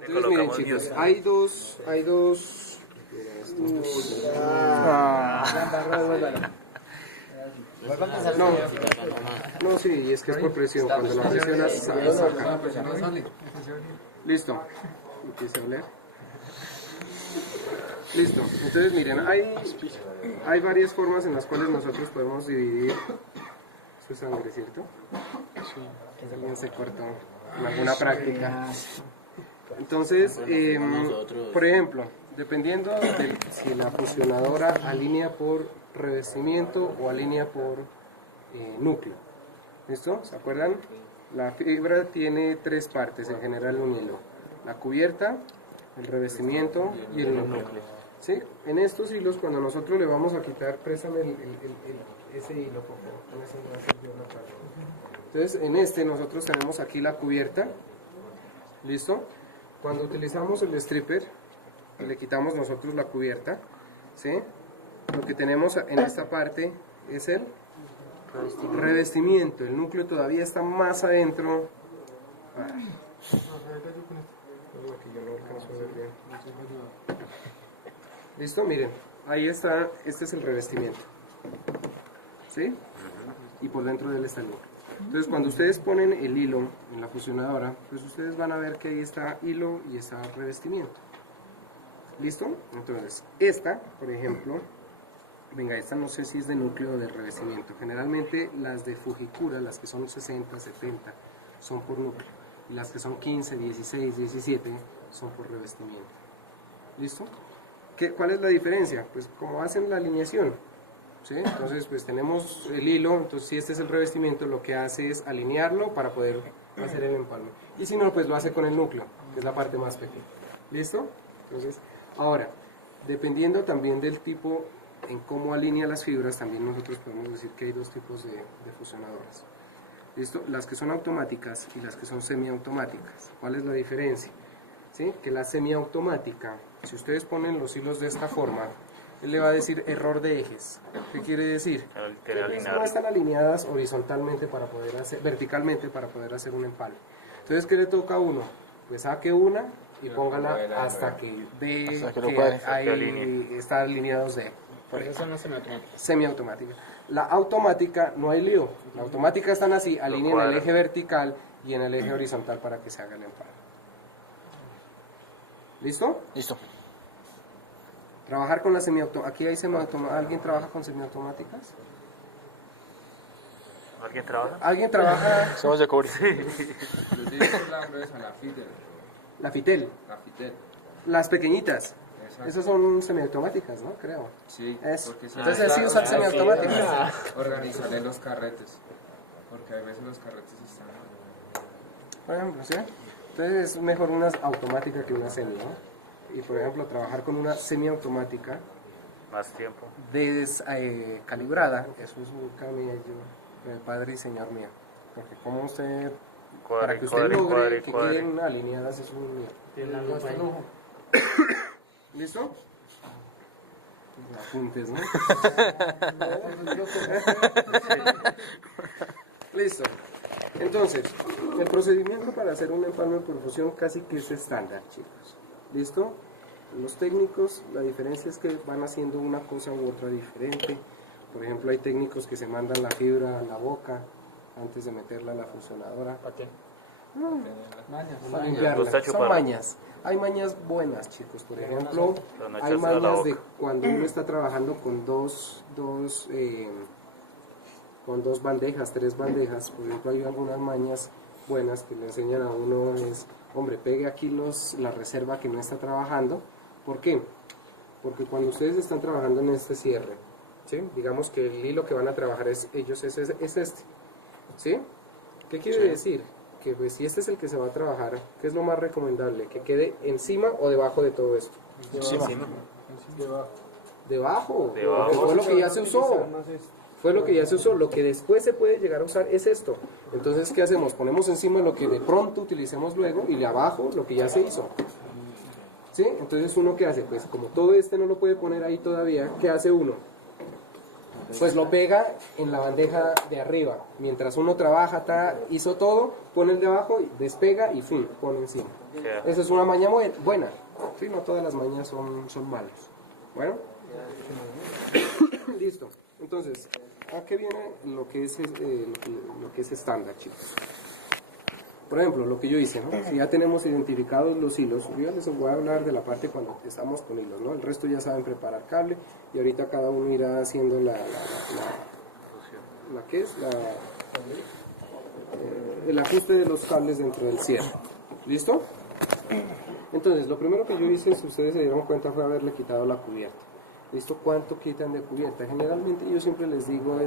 Entonces miren chicos, hay dos... No, sí, y es que es por presión, cuando la presionas saca. Listo, empieza a oler. Listo, entonces miren, hay varias formas en las cuales nosotros podemos dividir su sangre, ¿cierto? Alguien se cortó en alguna práctica. Entonces, por ejemplo, dependiendo de si la fusionadora alinea por revestimiento o alinea por núcleo. ¿Listo? ¿Se acuerdan? La fibra tiene tres partes, en general un hilo. La cubierta, el revestimiento y el núcleo. ¿Sí? En estos hilos, cuando nosotros le vamos a quitar, préstame ese hilo, por favor. Con ese me va a servir una parte. Entonces, en este nosotros tenemos aquí la cubierta. ¿Listo? Cuando utilizamos el stripper, le quitamos nosotros la cubierta. ¿Sí? Lo que tenemos en esta parte es el revestimiento. El núcleo todavía está más adentro. ¿Listo? Miren, ahí está, este es el revestimiento. ¿Sí? Y por dentro de él está el núcleo. Entonces cuando ustedes ponen el hilo en la fusionadora, pues ustedes van a ver que ahí está hilo y está revestimiento. ¿Listo? Entonces, esta, por ejemplo, venga, esta no sé si es de núcleo o de revestimiento. Generalmente las de Fujikura, las que son 60, 70, son por núcleo. Y las que son 15, 16, 17 son por revestimiento. ¿Listo? ¿Cuál es la diferencia? Pues como hacen la alineación. ¿Sí? Entonces pues tenemos el hilo, entonces si este es el revestimiento, lo que hace es alinearlo para poder hacer el empalme. Y si no, pues lo hace con el núcleo, que es la parte más pequeña. ¿Listo? Entonces, ahora, dependiendo también del tipo en cómo alinea las fibras, también nosotros podemos decir que hay dos tipos de fusionadoras. ¿Listo? Las que son automáticas y las que son semiautomáticas. ¿Cuál es la diferencia? ¿Sí? Que la semiautomática, si ustedes ponen los hilos de esta forma, él le va a decir error de ejes. ¿Qué quiere decir? Que no están alineadas horizontalmente para poder hacer, verticalmente para poder hacer un empalme. Entonces, ¿qué le toca a uno? Pues saque una y póngala hasta que dé que ahí está alineados de. Por eso son las semiautomáticas. Semiautomática. La automática no hay lío. La automática están así, alinean el eje vertical y en el eje horizontal para que se haga el empalme. ¿Listo? Listo. Trabajar con la semiautomática. ¿Aquí hay semiautomáticas? ¿Alguien trabaja con semiautomáticas? ¿Alguien trabaja? ¿Alguien trabaja? Somos de cobre. La Fitel. Las pequeñitas. Exacto. Esas son semiautomáticas, ¿no? Creo. Sí, Eso. porque Entonces sí usan semiautomáticas. organizarle los carretes, porque a veces los carretes están... Por ejemplo, ¿sí? Entonces es mejor una automática que una semi, ¿no? Y por ejemplo, trabajar con una semiautomática Más tiempo. calibrada, eso es un camello, el Padre y Señor mío. Porque como usted, para que usted logre que queden alineadas, es un lío. ¿Listo? Apuntes, ¿no? Listo. Entonces, el procedimiento para hacer un empalme por fusión casi que es estándar, chicos. ¿Listo? Los técnicos, la diferencia es que van haciendo una cosa u otra diferente. Por ejemplo, hay técnicos que se mandan la fibra a la boca antes de meterla a la fusionadora. ¿Para qué? Para limpiarla. Son mañas. Hay mañas buenas, chicos. Por ejemplo, hay mañas de cuando uno está trabajando con dos bandejas, tres bandejas. Por ejemplo, hay algunas mañas buenas que le enseñan a uno es, hombre, pegue aquí la reserva que no está trabajando. ¿Por qué? Porque cuando ustedes están trabajando en este cierre, ¿sí? Digamos que el hilo que van a trabajar es este, ¿sí? ¿Qué quiere decir? Que pues, si este es el que se va a trabajar, ¿qué es lo más recomendable? ¿Que quede encima o debajo de todo esto? Encima. Debajo. Fue lo que ya se usó. Fue lo que ya se usó. Lo que después se puede llegar a usar es esto. Entonces, ¿qué hacemos? Ponemos encima lo que de pronto utilicemos luego y de abajo lo que ya se hizo. ¿Sí? Entonces, ¿uno qué hace? Pues como todo este no lo puede poner ahí todavía, ¿qué hace uno? pues lo pega en la bandeja de arriba. Mientras uno trabaja, hizo todo, pone el de abajo, despega y fin, pone encima. Esa es una maña buena. Sí, no todas las mañas son malas. Bueno, listo. Entonces, ¿a qué viene lo que es estándar, chicos? Por ejemplo, lo que yo hice, ¿no? Si ya tenemos identificados los hilos, yo ya les voy a hablar de la parte cuando estamos con hilos, ¿no? El resto ya saben preparar cable y ahorita cada uno irá haciendo el ajuste de los cables dentro del cierre. ¿Listo? Entonces, lo primero que yo hice, si ustedes se dieron cuenta, fue haberle quitado la cubierta. ¿Listo? ¿Cuánto quitan de cubierta? Generalmente yo siempre les digo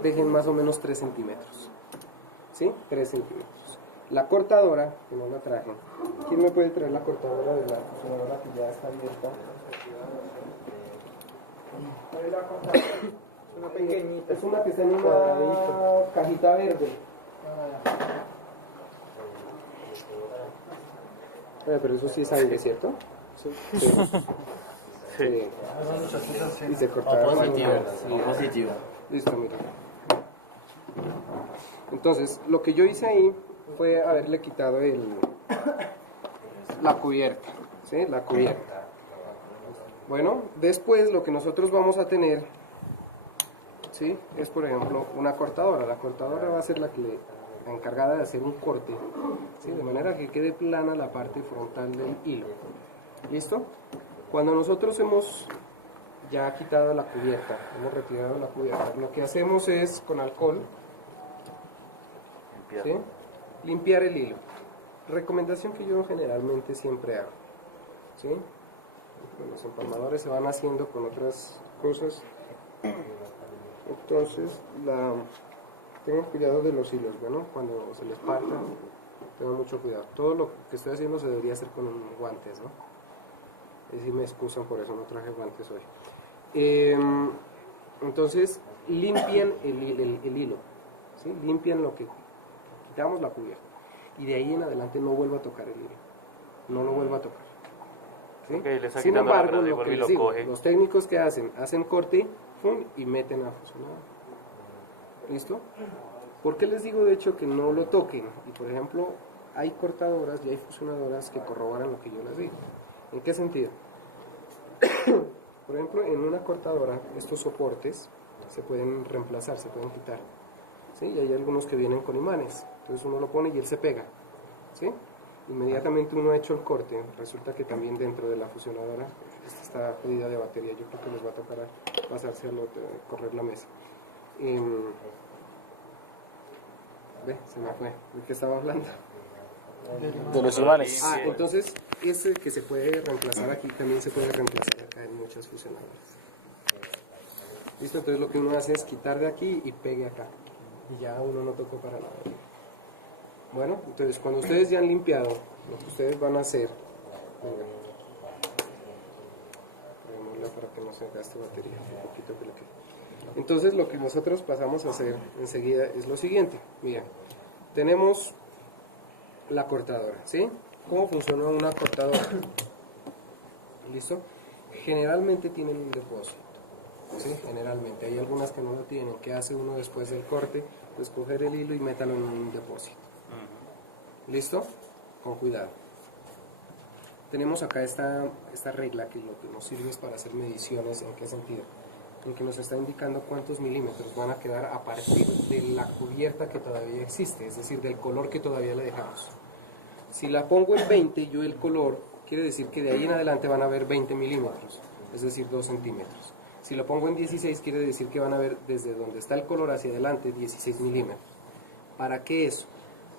dejen más o menos 3 centímetros. ¿Sí? 3 centímetros. La cortadora, que no la traje. ¿Quién me puede traer la cortadora de la fusionadora que ya está abierta? Una pequeñita. Es una que está en una cajita verde. Pero eso sí es aire, ¿cierto? Sí. Sí. Y se cortará. Positivo. Listo, mira. Entonces, lo que yo hice ahí fue haberle quitado la cubierta, ¿sí? La cubierta. Bueno, después lo que nosotros vamos a tener, ¿sí? Es, por ejemplo, una cortadora. La cortadora va a ser la encargada de hacer un corte, ¿sí? De manera que quede plana la parte frontal del hilo. ¿Listo? Cuando nosotros hemos ya quitado la cubierta, hemos retirado la cubierta, lo que hacemos es con alcohol, ¿sí? Limpiar el hilo. Recomendación que yo generalmente siempre hago, ¿sí? Los empalmadores se van haciendo con otras cosas, entonces tengan cuidado de los hilos, bueno, cuando se les parta, tengan mucho cuidado. Todo lo que estoy haciendo se debería hacer con guantes, ¿no? Y si me excusan por eso no traje guantes hoy. Entonces limpian el hilo, ¿sí? Limpian lo que quitamos la cubierta y de ahí en adelante no vuelvo a tocar el hilo, no lo vuelvo a tocar, ¿sí? Okay, le está Sin quitando la embargo, grasa y lo vuelve que y les lo digo, coge. los técnicos que hacen corte, ¡pum!, y meten a fusionador. ¿Listo? ¿Por qué les digo de hecho que no lo toquen? Y por ejemplo, hay cortadoras y hay fusionadoras que corroboran lo que yo les digo. ¿En qué sentido? Por ejemplo, en una cortadora estos soportes se pueden reemplazar, se pueden quitar, ¿sí? Y hay algunos que vienen con imanes, entonces uno lo pone y él se pega, ¿sí? Inmediatamente uno ha hecho el corte, resulta que también dentro de la fusionadora esta está jodida de batería, yo creo que les va a tocar pasarse a correr la mesa. Se me fue, ¿de qué estaba hablando? De los imanes. Entonces ese que se puede reemplazar aquí también se puede reemplazar acá en muchas fusionadoras. Listo, entonces lo que uno hace es quitar de aquí y pegue acá y ya uno no tocó para nada. Bueno, entonces cuando ustedes ya han limpiado, lo que ustedes van a hacer, para que no se gaste batería, un poquito que le quede. Entonces lo que nosotros pasamos a hacer enseguida es lo siguiente. Miren, tenemos la cortadora, ¿sí? ¿Cómo funciona una cortadora? ¿Listo? Generalmente tienen un depósito, ¿sí? Generalmente, hay algunas que no lo tienen. ¿Qué hace uno después del corte? Pues coger el hilo y métalo en un depósito. ¿Listo? Con cuidado. Tenemos acá esta regla que lo que nos sirve es para hacer mediciones. ¿En qué sentido? En que nos está indicando cuántos milímetros van a quedar a partir de la cubierta que todavía existe, es decir, del color que todavía le dejamos. Si la pongo en 20, yo el color, quiere decir que de ahí en adelante van a haber 20 milímetros, es decir, 2 centímetros. Si lo pongo en 16, quiere decir que van a haber desde donde está el color hacia adelante 16 milímetros. ¿Para qué eso?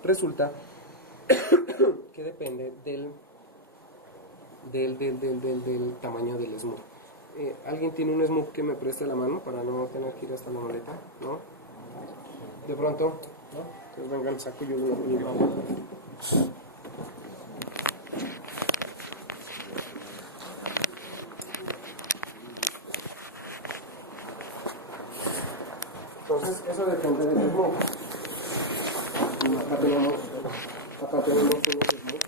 Resulta que depende del tamaño del smooth. ¿Alguien tiene un smooth que me preste la mano para no tener que ir hasta la maleta? ¿No? ¿De pronto? ¿No? Entonces venga el saco y yo lo pongo. Entonces eso depende del smooth. Acá tenemos unos smooth.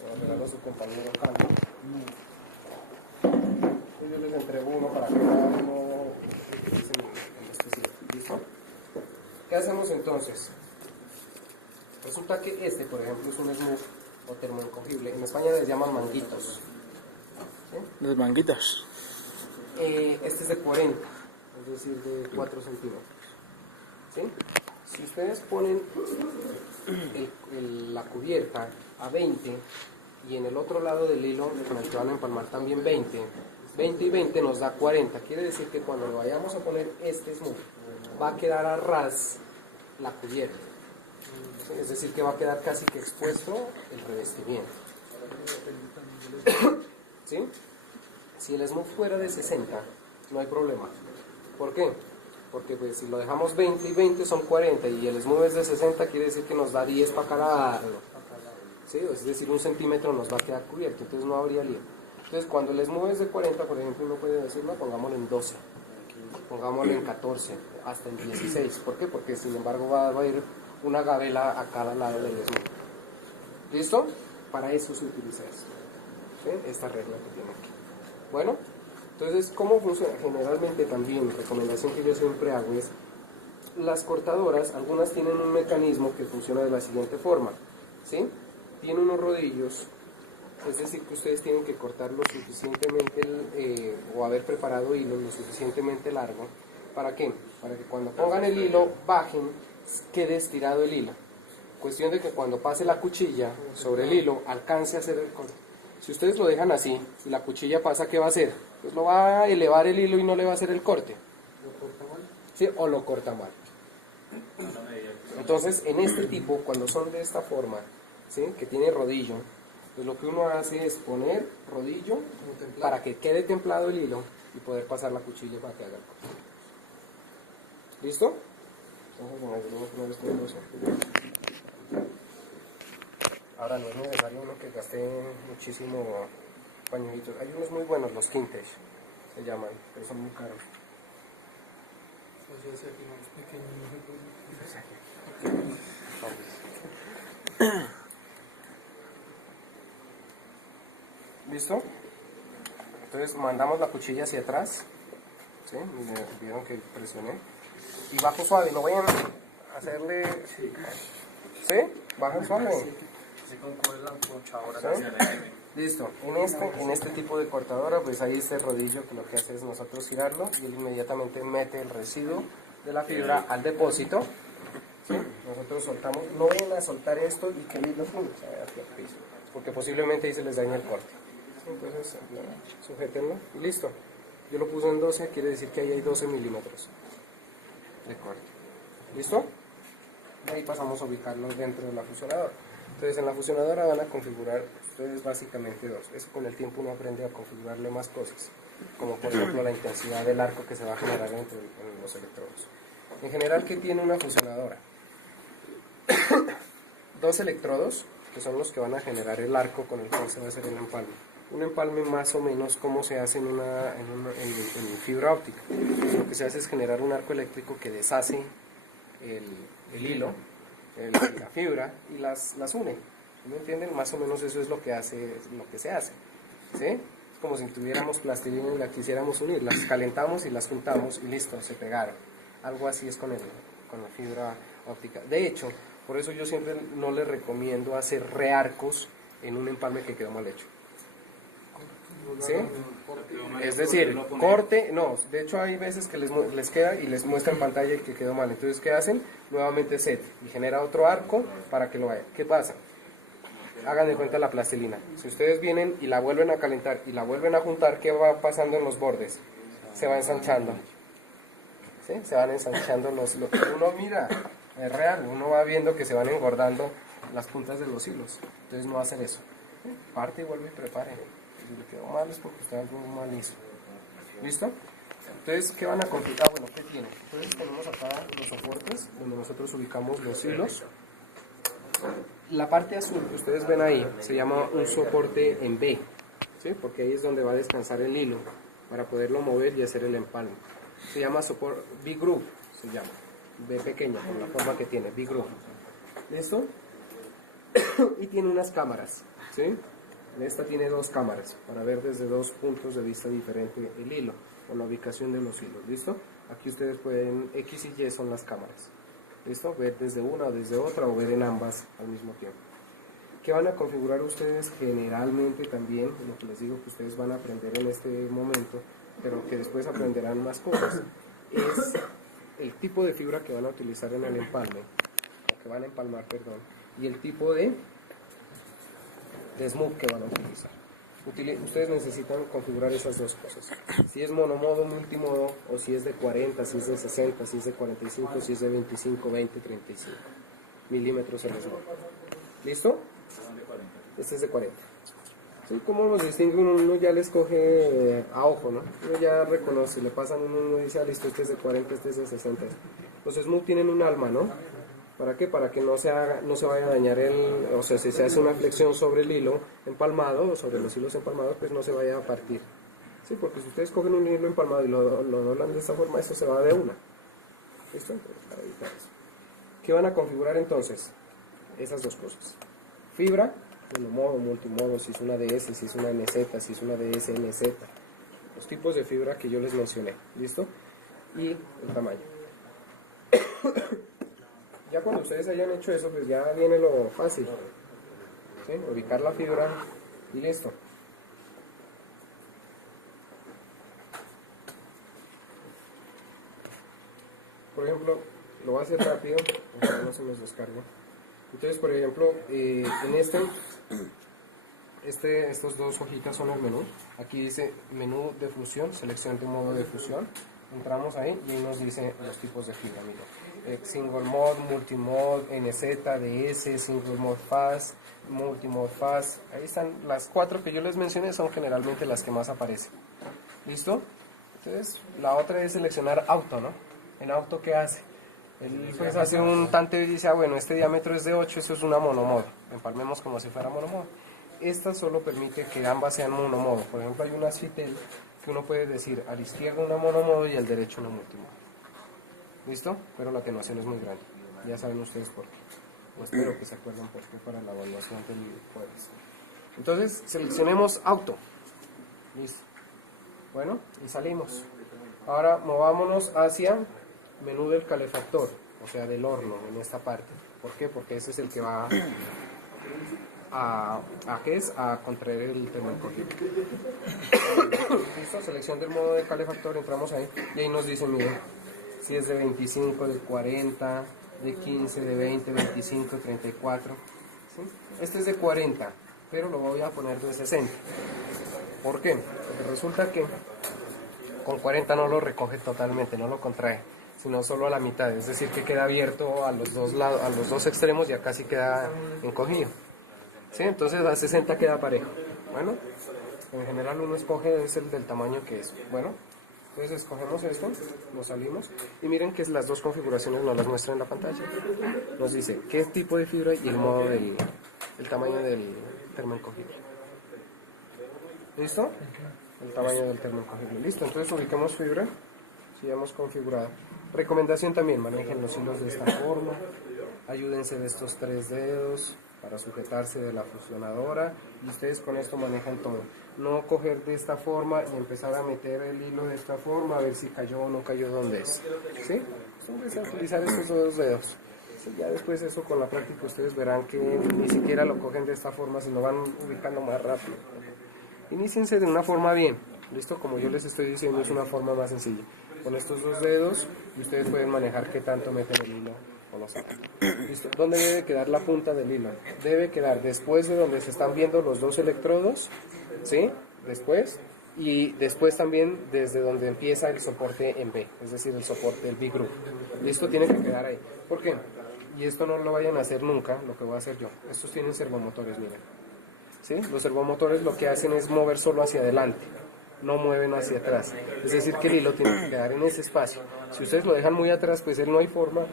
Voy a pegar a su compañero Carlos. Yo les entrego uno para que cada uno ¿Listo? ¿Qué hacemos entonces? Resulta que este, por ejemplo, es un smooth o termoencogible. En España les llaman manguitos. ¿Sí? Los manguitos. Este es de 40, es decir, de 4 centímetros. ¿Sí? Si ustedes ponen la cubierta a 20 y en el otro lado del hilo con el que van a empalmar también 20 y 20 nos da 40. Quiere decir que cuando le vayamos a poner este smooth va a quedar a ras la cubierta. ¿Sí? Es decir, que va a quedar casi que expuesto el revestimiento. ¿Sí? Si el smooth fuera de 60, no hay problema. ¿Por qué? Porque pues, si lo dejamos 20 y 20 son 40 y el smooth es de 60, quiere decir que nos da 10 para cada lado. ¿Sí? Es decir, 1 centímetro nos va a quedar cubierto, entonces no habría lío. Entonces cuando el smooth es de 40, por ejemplo, uno puede decirlo, pongámoslo en 12, pongámoslo en 14, hasta en 16. ¿Por qué? Porque sin embargo va a ir una gabela a cada lado del smooth. ¿Listo? Para eso se utiliza esto. ¿Sí? Esta regla que tiene aquí. Bueno, entonces, ¿cómo funciona? Generalmente también, recomendación que yo siempre hago es, las cortadoras, algunas tienen un mecanismo que funciona de la siguiente forma, ¿sí? Tiene unos rodillos, es decir, que ustedes tienen que cortar lo suficientemente, o haber preparado hilo lo suficientemente largo, ¿para qué? Para que cuando pongan el hilo, bajen, quede estirado el hilo. Cuestión de que cuando pase la cuchilla sobre el hilo, alcance a hacer el corte. Si ustedes lo dejan así y la cuchilla pasa, ¿qué va a hacer? Pues lo va a elevar el hilo y no le va a hacer el corte. ¿Lo corta mal? Sí, o lo corta mal. Entonces, en este tipo, cuando son de esta forma, ¿sí? Que tiene rodillo, pues lo que uno hace es poner rodillo para que quede templado el hilo y poder pasar la cuchilla para que haga el corte. ¿Listo? Entonces, bueno, yo voy a poner esto en 12. Ahora no es necesario uno que gaste muchísimo pañuelitos. Hay unos muy buenos, los Kintesh se llaman, pero son muy caros. ¿Listo? Entonces mandamos la cuchilla hacia atrás. ¿Sí? Vieron que presioné. Y bajo suave, no voy a hacerle... ¿Sí? Bajo suave. ¿Sí? Listo, en este tipo de cortadora pues hay este rodillo que lo que hace es nosotros girarlo y él inmediatamente mete el residuo de la fibra al depósito. ¿Sí? Nosotros soltamos, no vayan a soltar esto y que el hilo se vaya hacia el piso, porque posiblemente ahí se les dañe el corte. ¿Sí? Entonces sujétenlo y listo. Yo lo puse en 12, quiere decir que ahí hay 12 milímetros de corte. ¿Listo? De ahí pasamos a ubicarlo dentro de la fusionadora. Entonces en la fusionadora van a configurar ustedes básicamente dos. Eso con el tiempo uno aprende a configurarle más cosas, como por ejemplo la intensidad del arco que se va a generar entre los electrodos. En general, ¿qué tiene una fusionadora? Dos electrodos, que son los que van a generar el arco con el cual se va a hacer el empalme. Un empalme más o menos como se hace en fibra óptica. Lo que se hace es generar un arco eléctrico que deshace el hilo, la fibra, y las une. ¿Me entienden? Más o menos eso es lo que se hace. ¿Sí? Es como si tuviéramos plastilina y la quisiéramos unir. Las calentamos y las juntamos y listo, se pegaron. Algo así es con la fibra óptica. De hecho, por eso yo siempre no les recomiendo hacer rearcos en un empalme que quedó mal hecho. ¿Sí? Es decir, corte, no, de hecho hay veces que les queda y les muestra en pantalla que quedó mal. Entonces, ¿qué hacen? Nuevamente set y genera otro arco para que lo vayan. ¿Qué pasa? Hagan de cuenta la plastilina. Si ustedes vienen y la vuelven a calentar y la vuelven a juntar, ¿qué va pasando en los bordes? Se va ensanchando. ¿Sí? Se van ensanchando lo que uno mira, es real, uno va viendo que se van engordando las puntas de los hilos. Entonces no hacen eso. Parte y vuelve y prepare. Si le quedó mal es porque está algo mal hizo. ¿Listo? Entonces, ¿qué van a configurar? Bueno, ¿qué tiene? Entonces tenemos acá los soportes donde nosotros ubicamos los hilos. La parte azul que ustedes ven ahí se llama un soporte en B, ¿sí? Porque ahí es donde va a descansar el hilo para poderlo mover y hacer el empalme. Se llama soporte B-Groove, se llama B pequeña, con la forma que tiene, B-Groove. ¿Listo? Y tiene unas cámaras, ¿sí? Esta tiene dos cámaras para ver desde dos puntos de vista diferentes el hilo o la ubicación de los hilos. ¿Listo? Aquí ustedes pueden, X y Y son las cámaras. ¿Listo? Ver desde una o desde otra o ver en ambas al mismo tiempo. ¿Qué van a configurar ustedes generalmente también? Lo que les digo que ustedes van a aprender en este momento, pero que después aprenderán más cosas, es el tipo de fibra que van a utilizar en el empalme, o que van a empalmar, perdón, y el tipo de smooth que van a utilizar. Ustedes necesitan configurar esas dos cosas. Si es monomodo, multimodo, o si es de 40, si es de 60, si es de 45, si es de 25, 20, 35 milímetros el smooth. ¿Listo? Este es de 40. ¿Sí? ¿Cómo los distingue uno? Uno ya les coge a ojo, ¿no? Uno ya reconoce, le pasan uno dice, ah, listo, este es de 40, este es de 60. Los smooth tienen un alma, ¿no? ¿Para qué? Para que no se vaya a dañar o sea, si se hace una flexión sobre el hilo empalmado o sobre los hilos empalmados, pues no se vaya a partir. Sí, porque si ustedes cogen un hilo empalmado y lo doblan de esta forma, eso se va de una. ¿Listo? Entonces, para evitar eso. ¿Qué van a configurar entonces? Esas dos cosas. Fibra, monomodo, multimodo, si es una DS, si es una NZ, si es una DS, NZ. Los tipos de fibra que yo les mencioné. ¿Listo? Y el tamaño. Ya cuando ustedes hayan hecho eso, pues ya viene lo fácil. ¿Sí? Ubicar la fibra y listo. Por ejemplo, lo voy a hacer rápido, para que no se nos descargue. Entonces, por ejemplo, en estos dos hojitas son los menús. Aquí dice menú de fusión, selección de modo de fusión. Entramos ahí y ahí nos dice los tipos de fibra. Mira, single mode, multimode, NZ, DS, single mode fast, multimode fast. Ahí están las 4 que yo les mencioné, son generalmente las que más aparecen. ¿Listo? Entonces, la otra es seleccionar auto, ¿no? En auto, ¿qué hace? Él pues hace un tanteo y dice, ah, bueno, este diámetro es de 8, eso es una monomodo. Empalmemos como si fuera monomodo. Esta solo permite que ambas sean monomodo. Por ejemplo, hay una Citel que uno puede decir a la izquierda una monomodo y al derecho una multimodo. ¿Listo? Pero la atenuación es muy grande. Ya saben ustedes por qué. O espero que se acuerden por qué para la evaluación del jueves. Entonces, seleccionemos auto. Listo. Bueno, y salimos. Ahora movámonos hacia menú del calefactor, o sea, del horno en esta parte. ¿Por qué? Porque ese es el que va ¿qué es? A contraer el termoencordible. Listo, selección del modo de calefactor, entramos ahí y ahí nos dice, miren, si es de 25, de 40, de 15, de 20, 25, 34. ¿Sí? Este es de 40, pero lo voy a poner de 60. ¿Por qué? Porque resulta que con 40 no lo recoge totalmente, no lo contrae, sino solo a la mitad, es decir, que queda abierto a los dos lados, a los dos extremos, ya casi queda encogido. ¿Sí? Entonces a 60 queda parejo. Bueno, en general uno escoge es el del tamaño que es. Bueno, entonces escogemos esto, nos salimos y miren que las dos configuraciones nos las muestra en la pantalla. Nos dice qué tipo de fibra y el modo el tamaño del termoencogible. ¿Listo? El tamaño del termoencogible. Listo, entonces ubicamos fibra, si ya hemos configurado. Recomendación también, manejen los hilos de esta forma, ayúdense de estos 3 dedos para sujetarse de la fusionadora y ustedes con esto manejan todo. No coger de esta forma y empezar a meter el hilo de esta forma a ver si cayó o no cayó donde es. ¿Sí? Entonces a utilizar estos 2 dedos. Sí, ya después eso con la práctica ustedes verán que ni siquiera lo cogen de esta forma, sino van ubicando más rápido. Iníciense de una forma bien, ¿listo? Como yo les estoy diciendo, es una forma más sencilla. Con estos 2 dedos y ustedes pueden manejar qué tanto meten el hilo o lo sacan. ¿Listo? ¿Dónde debe quedar la punta del hilo? Debe quedar después de donde se están viendo los 2 electrodos, ¿sí? Después, y después también desde donde empieza el soporte en B, es decir, el soporte del B-Groove. Listo, tiene que quedar ahí. ¿Por qué? Y esto no lo vayan a hacer nunca, lo que voy a hacer yo. Estos tienen servomotores, miren. ¿Sí? Los servomotores lo que hacen es mover solo hacia adelante, no mueven hacia atrás. Es decir, que el hilo tiene que quedar en ese espacio. Si ustedes lo dejan muy atrás, pues él no hay forma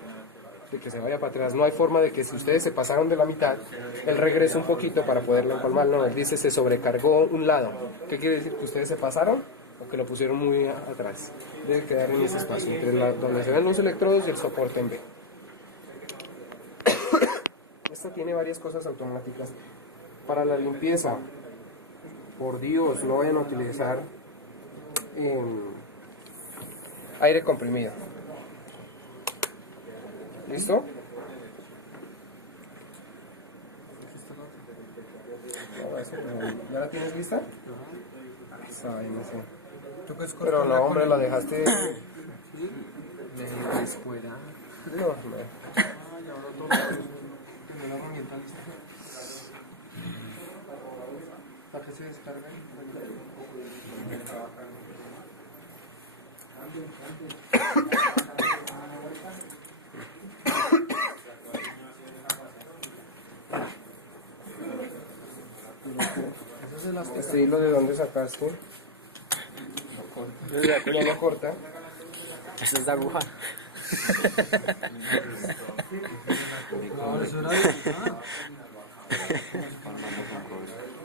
de que se vaya para atrás. No hay forma de que si ustedes se pasaron de la mitad, él regrese un poquito para poderlo empalmar. No, él dice se sobrecargó un lado. ¿Qué quiere decir? ¿Que ustedes se pasaron o que lo pusieron muy atrás? Debe quedar en ese espacio, entre donde se ven los electrodos y el soporte en B. Esta tiene varias cosas automáticas. Para la limpieza, por Dios, no vayan a utilizar aire comprimido. ¿Listo? ¿Ya la tienes lista? Ay, no sé. ¿Tú qué escoges? Pero no, hombre, la dejaste... De escuela. No, hombre. ¿Tiene la herramienta lista? ¿Para qué se descarga? ¿Este hilo de dónde sacaste? Ya lo corta. Eso es de aguja.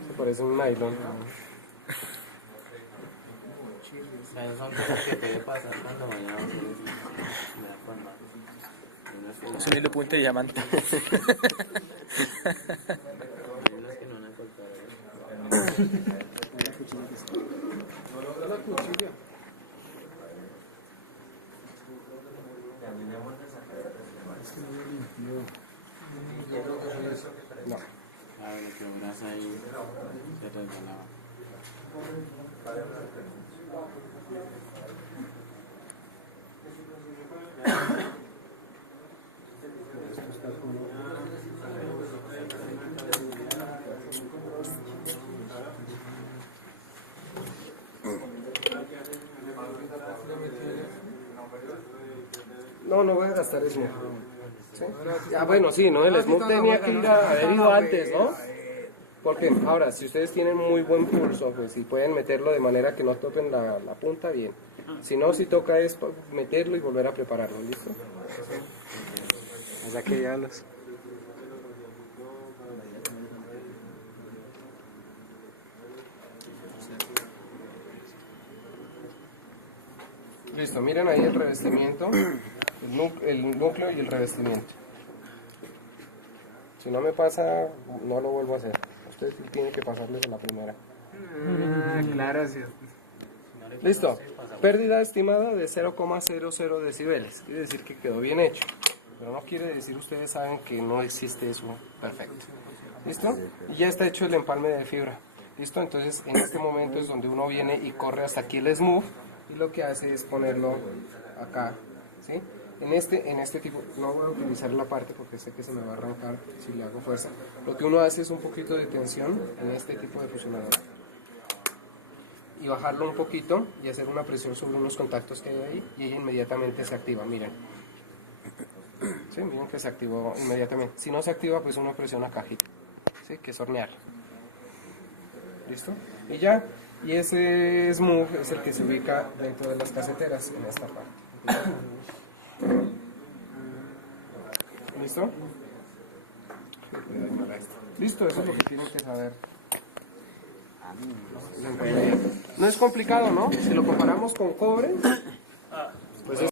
Se parece un nylon. Esas son cosas que puede pasar cuando mañana se da Es un hilo punta de diamante. No. A ver, que brasa ahí se resbalaba. No voy a gastar smooth. ¿Sí? Ah, bueno, sí, ¿no? El smooth tenía que ir a haber ido antes, ¿no? Porque ahora, si ustedes tienen muy buen pulso, pues si pueden meterlo de manera que no toquen la punta, bien. Si no, si toca es meterlo y volver a prepararlo, ¿listo? Allá que diablos. Listo, miren ahí el revestimiento, el núcleo y el revestimiento. Si no me pasa, no lo vuelvo a hacer. Ustedes sí tienen que pasarles a la primera. Claro, sí. Listo. Pérdida estimada de 0,00 decibeles. Quiere decir que quedó bien hecho. Pero no quiere decir, ustedes saben que no existe eso perfecto. ¿Listo? Y ya está hecho el empalme de fibra. ¿Listo? Entonces en este momento es donde uno viene y corre hasta aquí el smooth. Y lo que hace es ponerlo acá. ¿Sí? En este tipo, no voy a utilizar la parte porque sé que se me va a arrancar si le hago fuerza. Lo que uno hace es un poquito de tensión en este tipo de fusionador. Y bajarlo un poquito y hacer una presión sobre unos contactos que hay ahí y ella inmediatamente se activa, miren. ¿Sí? Miren que se activó inmediatamente. Si no se activa, pues uno presiona cajita, ¿sí? Que es hornear. ¿Listo? Y ya, y ese smooth es el que se ubica dentro de las caseteras en esta parte. ¿Listo? Listo, eso es lo que tienen que saber. No es complicado, ¿no? Si lo comparamos con cobre, pues es